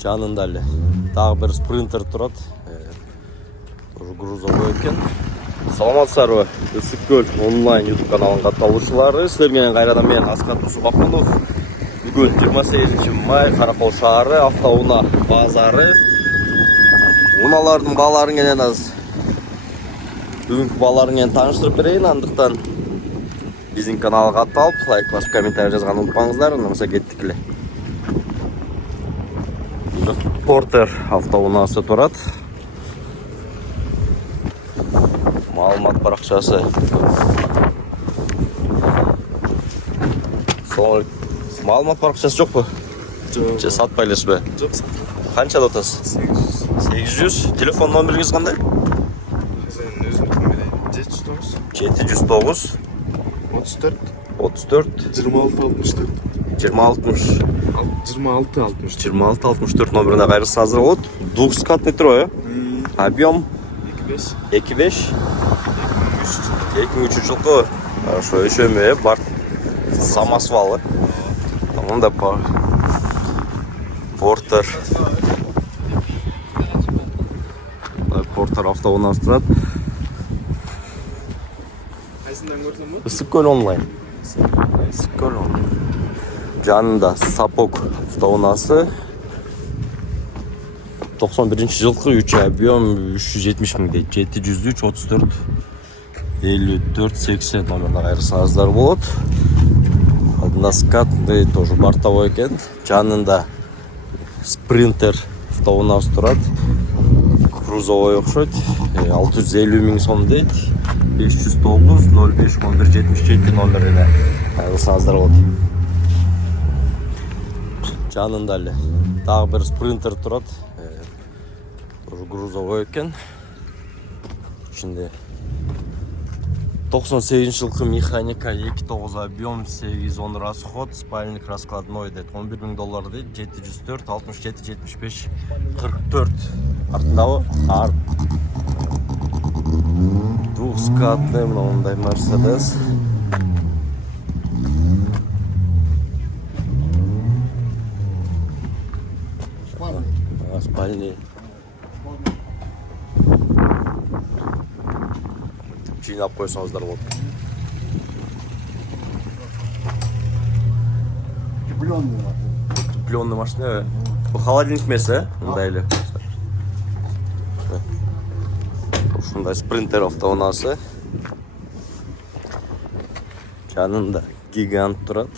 Жанында эле дагы бир спринтер турат. Тоже грузовой экен. Саламатсыздарбы? Ысык көл онлайн YouTube каналынын катталуучулары. Силерге кайрадан мен Аскат Усубакманов. Бүгүн 28 май Каракол шаары автоунаа базары. Унаалардын бааларын менен бүгүнкү бааларын менен тааныштырып берейин. Андыктан биздин каналга катталып, лайк басып, комментарий жазганды унутпаңыздар. Намаса кеттик эле. Портер автоунаасы турат. Маалымат баракчасы. Маалымат баракчасы жокпу? Жок. Же сатпай элесизби? Жок. Канчада атасыз? 800. Телефон номериңиз кандай? Өзүнүн номери 709 709 34 34 26 64 26 64 номерине кайрылса азыр болот. Двухскатный трое. Объем 25 2003 жылкы. Хорошо, ишеме бар. Самосвалы. Мында Портер. Портер автоунаасы турат. Кайсынан көрсөм болот? Ысык көл онлайн. Ысык көл онлайн. Жанында Сапок автоунаасы. 91-жылкы 3 объем 370 миң дейт. 703 34 54 80 номеріне кайрылсаңыздар болот. Односкатный тоже бортовой экен. Жанында спринтер автоунаасы турат. Грузовой окшойт. 650 миң сом дейт. 509 05 1177 номерине кайрылсаңыздар болот. Жанында эле дагы бир спринтер турат. Тоже грузовой экен. Ичинде 98 жылкы механика, 2.9 объем, 8-10 расход, спальник раскладной дейт. 11 миң доллар дейт. 704 67 75 44 артындабы? Арт. Двухскатный мындай Мерседес. Спальный. Жыйнап койсоңуздар болот. Утепленный машина. Бул холодильник эмес, мындай эле. Ушундай спринтер автоунаасы. Жанында гигант турат.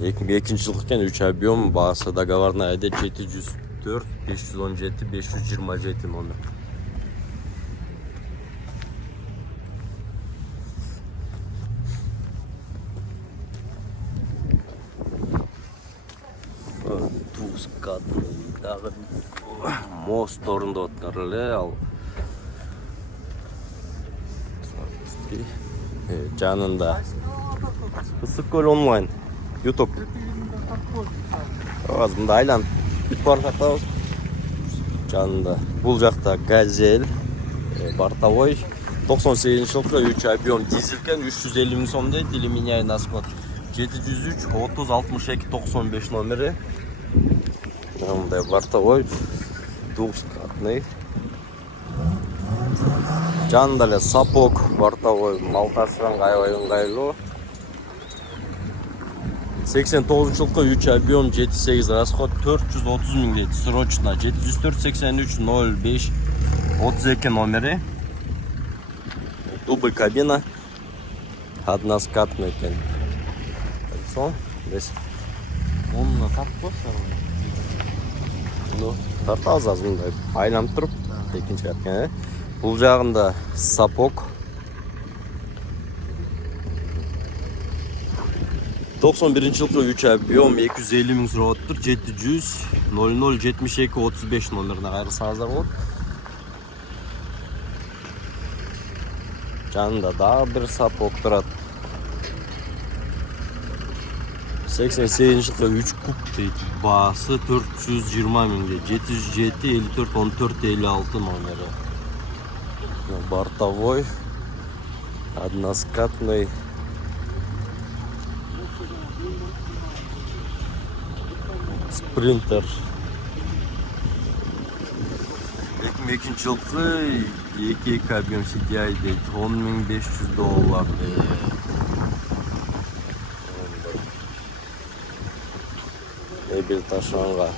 2002 жылкы экен, 3 объем, баасы договорная айда 704 517 527 номер. Двухскатный дагы мост орындап атар эле ал. Жанында Ысык көл онлайн YouTube. Азыр мында айланып бар жактабыз. Жанында бул жакта Газель бортовой 98 жылкы 3 объем дизелькен 350 миң сом дейт. Или меняй на склад 703 30 62 95 номери. Мындай бортовой двухскатный. Жанында эле Сапок бортовой малташыран аябай ыңгайлуу. 89 жылкы 3 объем 78 расход 430 миң дейт. Срочно 704 83 05 32 номери. Дубль кабина. Односкатный экен. Сол, бес. Онуна тартып койсо. Ну, тартабыз азыр мындай айланып туруп, экинчи катка. Бул жагында Сапок. 91 жылкы 3 объем 250 миң сурап атыптыр. 700 00 72 35 номерине кайрылсаңыздар болот. Жанында дагы бир Сапок турат. 88 жылкы 3 куб дейт. Баасы 420 миң дейт. 707 54 14 56 номери. Бортовой. Односкатный. Sprinter. 2002 жылғы 2 объем CDI дейді. $10.500 дейді. Мебель ташығанға.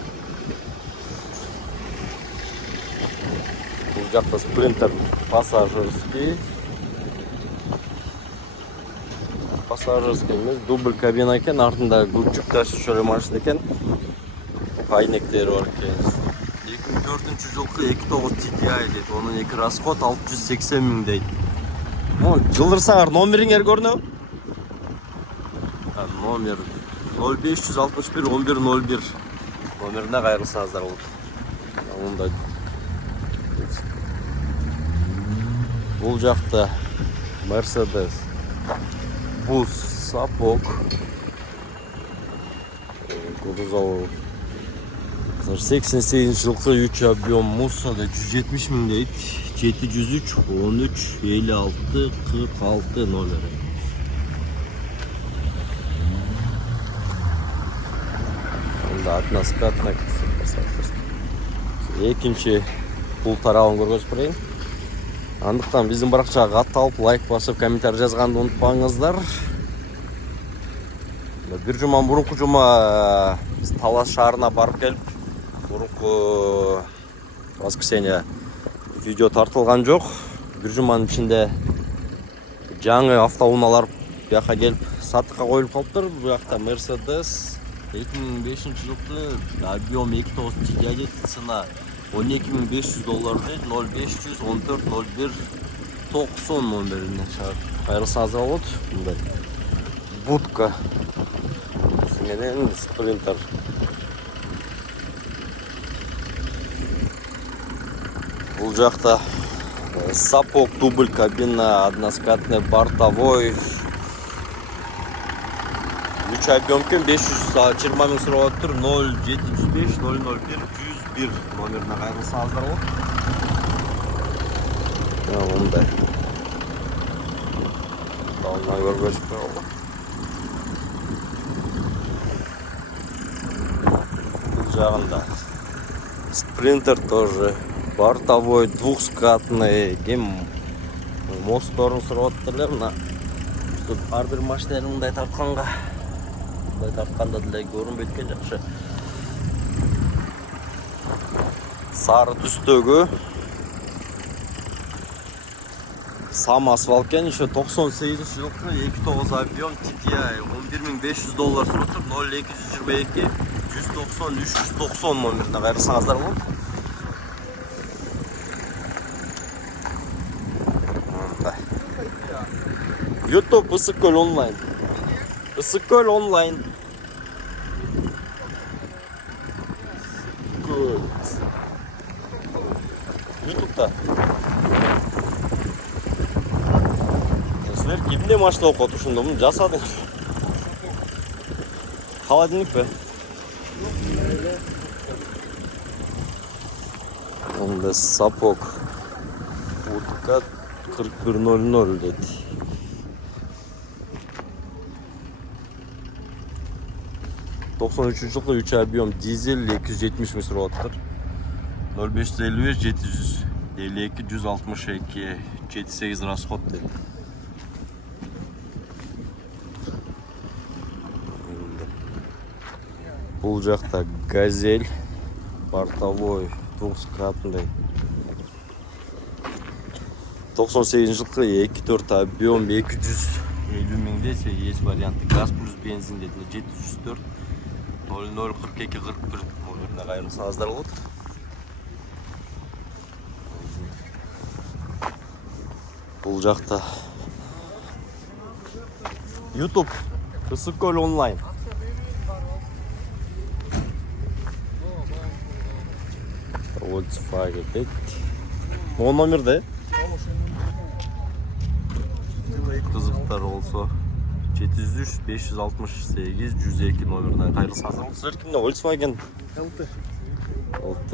Бұл жақта спринтер пассажирский. Пассажирский емес, дубль кабина екен, артында жүк ташушы машина екен. Пайнектері бар екен. 2004 жылғы 2.9 TDI дейді. Оның екі расход 680 мың дейді. Жылдырсаңар номеріңер көрінеу? Номер 0561 1101 номеріне қайырылсаңыздар болды. Бұл жақта Mercedes Bus Sapok грузовой 88 жылғы 3 объем Mussa'da 170 мың дейді. 703 13 56 46 номері. Односкатна екінші бұл тарауын көргізіп көрейін. Андықтан біздің барақшаға атталып, лайк басып, комментарий жазғанды ұмытпаңыздар. Bir жұма бұрынғы жұма біз Талас шаарына барып келіп, бұрынғы воскресенье видео тартылған жоқ. Bir жұманың ішінде жаңы автоуналар бұяққа келіп сатыққа қойылып қалыптыр. Бұл жақта Mercedes 2005 жылғы объем 2.9 TDI цена $12.500 дейді. 0500 14 01 90 номеріне шығар. Қайырылсаңыздар болады. Бұндай будка сіңенен спринтер. Бұл жақта Sapok дубль кабина, односкатный бортовой. 3 объемкен 520 мың сұрап тұр. 0705 001 101 номеріне қайырылсаңыздар ғой. Ондай. Далына көргөшіп қойылды. Бұл жағында спринтер тоже бортовой, двухскатный. Мосторын сұрап тұрлар. Әрбір машиналар мұндай тартқанға. Бұлай тартқанда ділей көрінбей еткен жақшы. Сары түстегі сам асфальт кен, 98 жылғы 2.9 объем TDI $11.500 сұрап тұр. 0222 190 390 номеріне қайырылсаңыздар болды. YouTube Issıkkol Online. Issıkkol Online. YouTube'da. Sizler kimde maçta okut ушунда муну жасадың? Холодильник бе? Onda Sapok. Utkat 4100 dedi. жылғы 3 объем дизель 270 мың сұрап тұр. 0555 752 162 78 расход dedi. Бұл жақта газель бортовой двухскатный 98 жылғы 2.4 объем 250 мың десе, есть варианты газ плюс бензин dedi. 704 0042 41 номеріне қайырылсаңыздар болады. Бұл жақта YouTube Issıkkol Online. Volkswagen dedi. O номерде қызықтар olsa 703 568 102 номеріне қайырылсаңыздар болды. Сіздер кімде? Volkswagen ЛТ.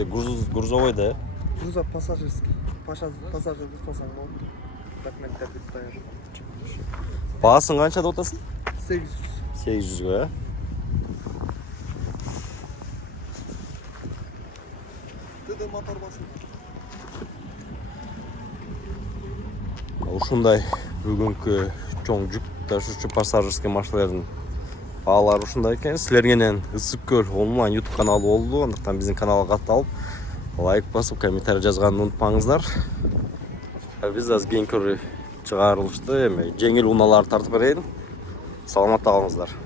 Грузовой да? Грузов пассажирский. Пассажир болсаң болды. Документтерді даяр. Бағасын қаншада отасың? 800. 800 ға. Жерде мотор басылды. Ушундай бүгүнкү чоң жүк ташуучу пассажирский машиналардын баалары ушундай экен. Силерден Ысык Көл онлайн YouTube каналы болду. Андыктан биздин каналга катталып, лайк басып, комментарий жазганды унутпаңыздар. Биз аз кийинки чыгарылышты эми жеңил унааларды тартып берейин. Саламатта калыңыздар.